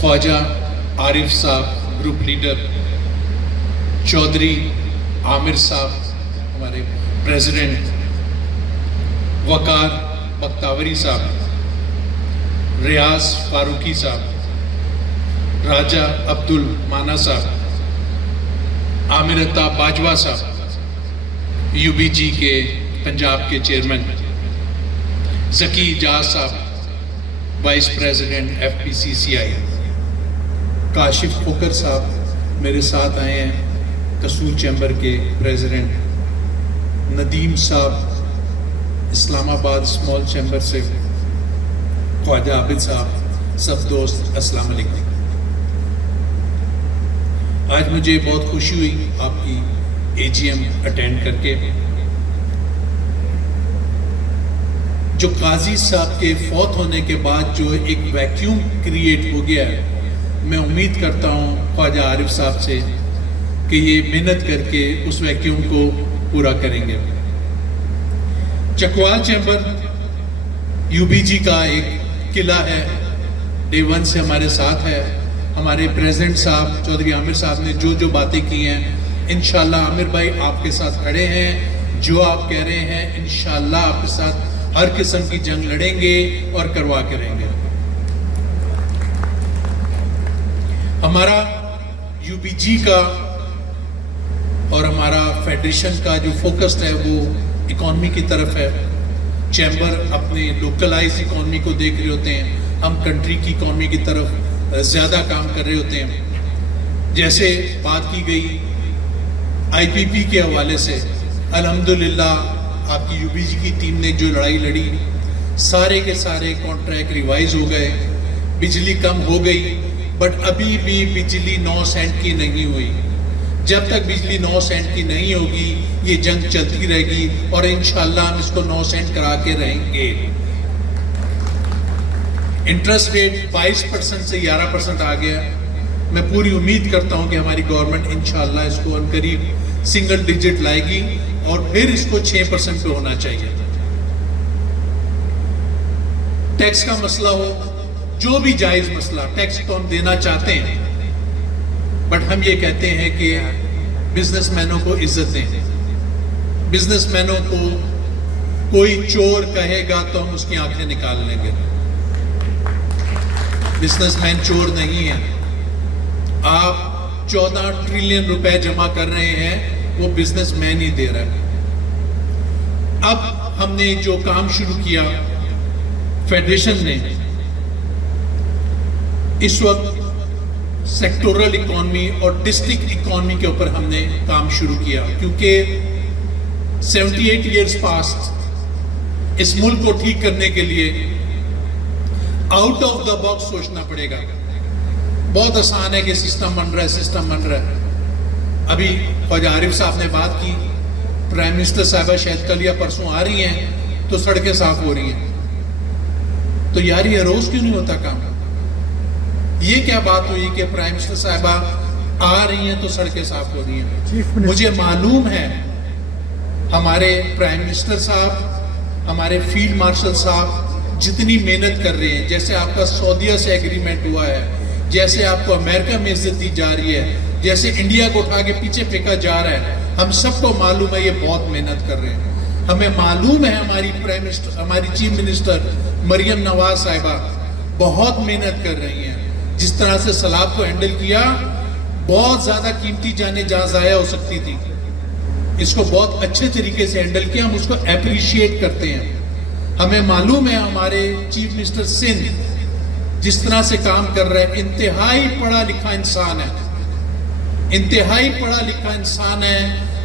ख्वाजा आरिफ साहब group leader, Chaudhary Aamir साहब हमारे प्रेसिडेंट, वकार बख्तावरी साहब, रियाज फारूकी साहब, राजा अब्दुल माना साहब, आमिरता बाजवा साहब, यूबीजी के पंजाब के चेयरमैन, जकी जाज साहब वाइस प्रेसिडेंट FPCCI, काशिफ फुकर साहब मेरे साथ आए हैं कसूर चैम्बर के प्रेसिडेंट, नदीम साहब इस्लामाबाद स्मॉल चैम्बर से, ख्वाजा आबिद साहब, सब दोस्त अस्सलाम वालेकुम। आज मुझे बहुत खुशी हुई आपकी AGM अटेंड करके। जो काजी साहब के फौत होने के बाद जो एक वैक्यूम क्रिएट हो गया है, मैं उम्मीद करता हूँ ख्वाजा आरिफ साहब से कि ये मेहनत करके उस वैक्यूम को पूरा करेंगे। चकवाल चैम्बर UBG का एक किला है, डे 1 से हमारे साथ है। हमारे प्रेसिडेंट साहब चौधरी आमिर साहब ने जो जो बातें की हैं, इंशाल्लाह आमिर भाई आपके साथ खड़े हैं। जो आप कह रहे हैं इंशाल्लाह आपके साथ हर किस्म की जंग लड़ेंगे और करवा के रहेंगे। हमारा UBG का और हमारा फेडरेशन का जो फोकस है वो इकोनॉमी की तरफ है। चैम्बर अपने लोकलाइज इकोनॉमी को देख रहे होते हैं, हम कंट्री की इकोनॉमी की तरफ ज़्यादा काम कर रहे होते हैं। जैसे बात की गई IPP के हवाले से, अल्हम्दुलिल्लाह आपकी UBG की टीम ने जो लड़ाई लड़ी, सारे के सारे कॉन्ट्रैक्ट रिवाइज हो गए, बिजली कम हो गई, बट अभी भी बिजली 9 सेंट की नहीं हुई। जब तक बिजली 9 सेंट की नहीं होगी ये जंग चलती रहेगी और इंशाल्लाह हम इसको 9 सेंट करा के रहेंगे। इंटरेस्ट रेट 22% से 11% आ गया। मैं पूरी उम्मीद करता हूं कि हमारी गवर्नमेंट इंशाल्लाह इसको अनकरीब सिंगल डिजिट लाएगी और फिर इसको 6% पे होना चाहिए। टैक्स का मसला हो, जो भी जायज मसला, टैक्स तो हम देना चाहते हैं, बट हम ये कहते हैं कि बिजनेसमैनों को इज्जत दें। बिजनेसमैनों को कोई चोर कहेगा तो हम उसकी आंखें निकाल लेंगे। बिजनेसमैन चोर नहीं है। आप 14 ट्रिलियन रुपए जमा कर रहे हैं, वो बिजनेसमैन ही दे रहा है। अब हमने जो काम शुरू किया फेडरेशन ने, इस वक्त सेक्टोरल इकोनॉमी और डिस्ट्रिक्ट इकोनॉमी के ऊपर हमने काम शुरू किया, क्योंकि 78 इयर्स पास्ट इस मुल्क को ठीक करने के लिए आउट ऑफ द बॉक्स सोचना पड़ेगा। बहुत आसान है कि सिस्टम बन रहा है, सिस्टम बन रहा है। अभी ख्वाजा आरिफ साहब ने बात की, प्राइम मिनिस्टर साहिबा शायद कल या परसों आ रही हैं तो सड़कें साफ हो रही हैं। तो यार ये रोज क्यों नहीं होता काम? ये क्या बात हुई कि प्राइम मिनिस्टर साहिबा आ रही हैं तो सड़कें साफ हो रही हैं? मुझे मालूम है हमारे प्राइम मिनिस्टर साहब, हमारे फील्ड मार्शल साहब जितनी मेहनत कर रहे हैं, जैसे आपका सऊदीया से एग्रीमेंट हुआ है, जैसे आपको अमेरिका में इज्जत दी जा रही है, जैसे इंडिया को उठा के पीछे फेंका जा रहा है, हम सबको मालूम है ये बहुत मेहनत कर रहे हैं। हमें मालूम है हमारी प्राइम मिनिस्टर, हमारी चीफ मिनिस्टर मरियम नवाज साहिबा बहुत मेहनत कर रही हैं। जिस तरह से सलाब को हैंडल किया, बहुत ज्यादा कीमती जाने जहां जाया हो सकती थी, इसको बहुत अच्छे तरीके से हैंडल किया, हम उसको अप्रिशिएट करते हैं। हमें मालूम है हमारे चीफ मिनिस्टर सिंध जिस तरह से काम कर रहे हैं, इंतहाई पढ़ा लिखा इंसान है, इंतहाई पढ़ा लिखा इंसान है।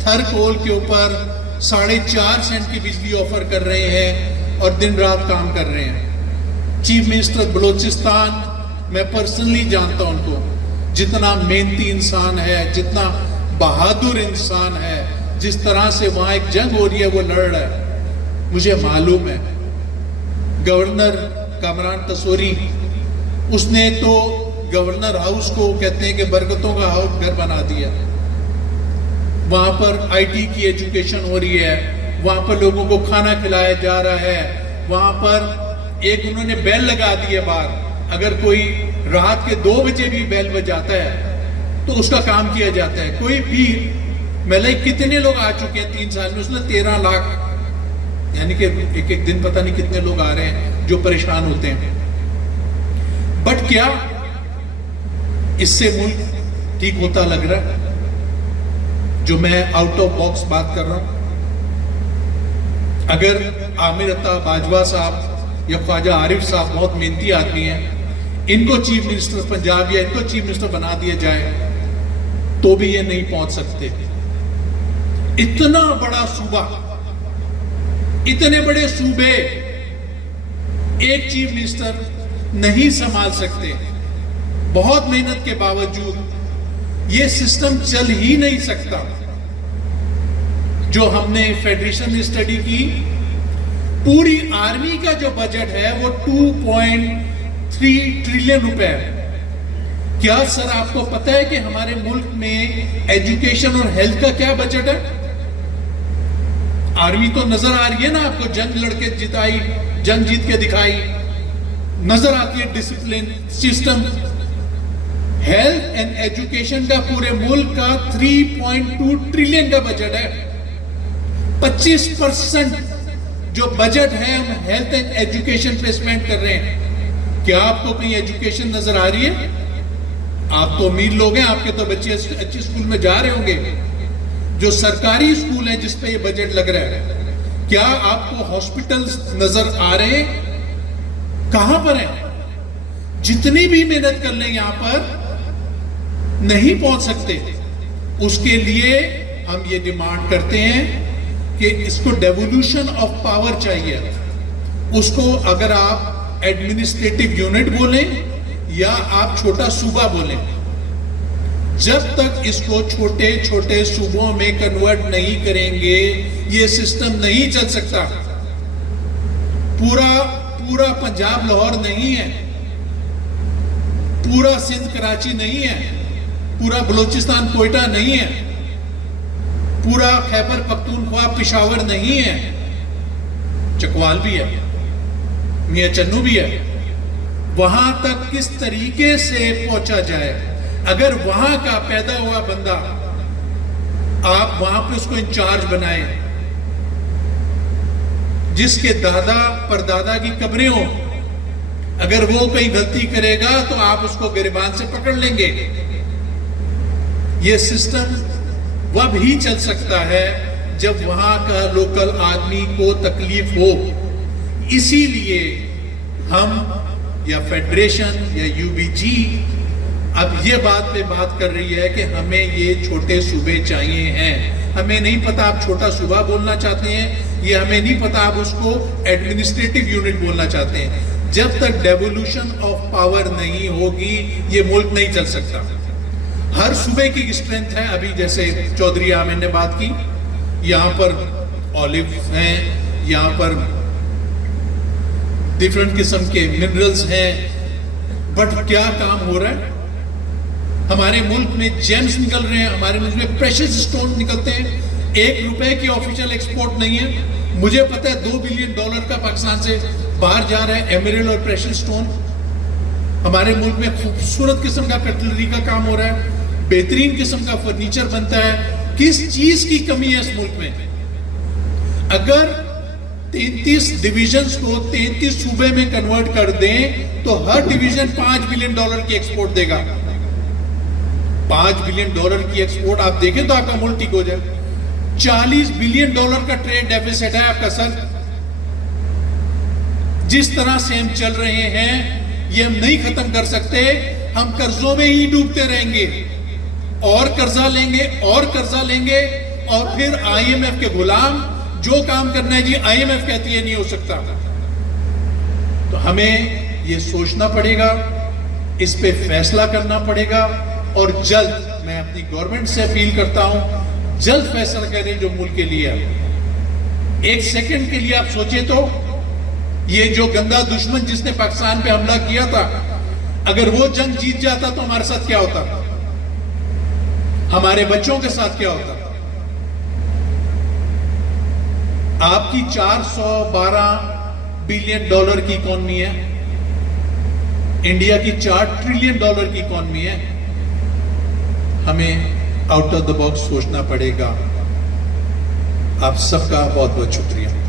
थर कोल के ऊपर 4.5 सेंट की बिजली ऑफर कर रहे हैं और दिन रात काम कर रहे हैं। चीफ मिनिस्टर बलोचिस्तान, मैं पर्सनली जानता हूं उनको, जितना मेहनती इंसान है, जितना बहादुर इंसान है, जिस तरह से वहां एक जंग हो रही है वो लड़ रहा है, मुझे मालूम है। गवर्नर कामरान तसोरी, उसने तो गवर्नर हाउस को कहते हैं कि बरकतों का हाउस घर बना दिया। वहां पर IT की एजुकेशन हो रही है, वहां पर लोगों को खाना खिलाया जा रहा है, वहां पर एक उन्होंने बेल लगा दी है बाहर, अगर कोई रात के 2 बजे भी बेल बजाता है तो उसका काम किया जाता है। कोई भी मतलब कितने लोग आ चुके हैं 3 साल में, उसने 13 लाख, यानी कि एक एक दिन पता नहीं कितने लोग आ रहे हैं जो परेशान होते हैं। बट क्या इससे मुल्क ठीक होता लग रहा है? जो मैं आउट ऑफ बॉक्स बात कर रहा हूं, अगर आमिर अता बाजवा साहब या ख्वाजा आरिफ साहब बहुत मेहनती आदमी हैं, इनको चीफ मिनिस्टर पंजाब या इनको चीफ मिनिस्टर बना दिया जाए तो भी ये नहीं पहुंच सकते। इतना बड़ा सूबा, इतने बड़े सूबे एक चीफ मिनिस्टर नहीं संभाल सकते। बहुत मेहनत के बावजूद ये सिस्टम चल ही नहीं सकता। जो हमने फेडरेशन में स्टडी की, पूरी आर्मी का जो बजट है वो 2.3 ट्रिलियन रुपए है। क्या सर आपको पता है कि हमारे मुल्क में एजुकेशन और हेल्थ का क्या बजट है? आर्मी तो नजर आ रही है ना आपको, जंग लड़के जिताई, जंग जीत के दिखाई, नजर आती है discipline system. Health and education का पूरे मुल्क का 3.2 ट्रिलियन का बजट है। 25% जो बजट है हम हेल्थ एंड एजुकेशन पे स्पेंड कर रहे हैं। क्या आपको कहीं एजुकेशन नजर आ रही है? आप तो अमीर लोग हैं, आपके तो बच्चे अच्छे स्कूल में जा रहे होंगे। जो सरकारी स्कूल है जिस पे ये बजट लग रहा है, क्या आपको हॉस्पिटल्स नजर आ रहे हैं? कहां पर है? जितनी भी मेहनत कर लें यहां पर नहीं पहुंच सकते। उसके लिए हम ये डिमांड करते हैं कि इसको डेवोल्यूशन ऑफ पावर चाहिए। उसको अगर आप एडमिनिस्ट्रेटिव यूनिट बोलें या आप छोटा सूबा बोलें, जब तक इसको छोटे छोटे सूबों में कन्वर्ट नहीं करेंगे ये सिस्टम नहीं चल सकता। पूरा पंजाब लाहौर नहीं है, पूरा सिंध कराची नहीं है, पूरा बलोचिस्तान कोयटा नहीं है, पूरा खैबर पख्तूनख्वा पिशावर नहीं है, चकवाल भी है, मियां चन्नू भी है। वहां तक किस तरीके से पहुंचा जाए? अगर वहां का पैदा हुआ बंदा आप वहां पे उसको इंचार्ज बनाए, जिसके दादा परदादा की कब्रें हो, अगर वो कहीं गलती करेगा तो आप उसको गिरबान से पकड़ लेंगे। ये सिस्टम वह भी चल सकता है जब वहां का लोकल आदमी को तकलीफ हो। इसीलिए हम या फेडरेशन या यूबीजी अब ये बात पे बात कर रही है कि हमें ये छोटे सूबे चाहिए हैं। हमें नहीं पता आप छोटा सूबा बोलना चाहते हैं, ये हमें नहीं पता आप उसको एडमिनिस्ट्रेटिव यूनिट बोलना चाहते हैं। जब तक डेवोल्यूशन ऑफ पावर नहीं होगी ये मुल्क नहीं चल सकता। हर सूबे की स्ट्रेंथ है। अभी जैसे चौधरी आमिर ने बात की, यहां पर ऑलिव हैं, यहां पर डिफरेंट किस्म के मिनरल्स हैं, बट क्या काम हो रहा है? हमारे मुल्क में जेम्स निकल रहे हैं, हमारे मुल्क में प्रेशियस स्टोन निकलते हैं। 1 रुपए की ऑफिशियल एक्सपोर्ट नहीं है। मुझे पता है $2 बिलियन का पाकिस्तान से बाहर जा रहा है एमरल्ड और प्रेशियस स्टोन। हमारे मुल्क में खूबसूरत किस्म का कटलरी का काम हो रहा है, बेहतरीन किस्म का फर्नीचर बनता है। किस चीज की कमी है इस मुल्क में? अगर 33 डिविजन्स को 33 सूबे में कन्वर्ट कर दें तो हर डिवीजन $5 बिलियन की एक्सपोर्ट देगा। $5 बिलियन की एक्सपोर्ट आप देखें तो आपका मुल्क ठीक हो जाए। $40 बिलियन का ट्रेड डेफिसिट है आपका सर। जिस तरह से हम चल रहे हैं ये हम नहीं खत्म कर सकते। हम कर्जों में ही डूबते रहेंगे और कर्जा लेंगे और कर्जा लेंगे और फिर IMF के गुलाम। जो काम करना है जी IMF कहती है नहीं हो सकता। तो हमें ये सोचना पड़ेगा, इस पे फैसला करना पड़ेगा और जल्द। मैं अपनी गवर्नमेंट से अपील करता हूं, जल्द फैसला करें जो मुल्क के लिए। 1 सेकंड के लिए आप सोचिए तो, ये जो गंदा दुश्मन जिसने पाकिस्तान पे हमला किया था, अगर वो जंग जीत जाता तो हमारे साथ क्या होता? हमारे बच्चों के साथ क्या होता? आपकी $412 बिलियन की इकोनॉमी है। इंडिया की $4 ट्रिलियन की इकॉनमी है। हमें आउट ऑफ द बॉक्स सोचना पड़ेगा। आप सबका बहुत बहुत शुक्रिया।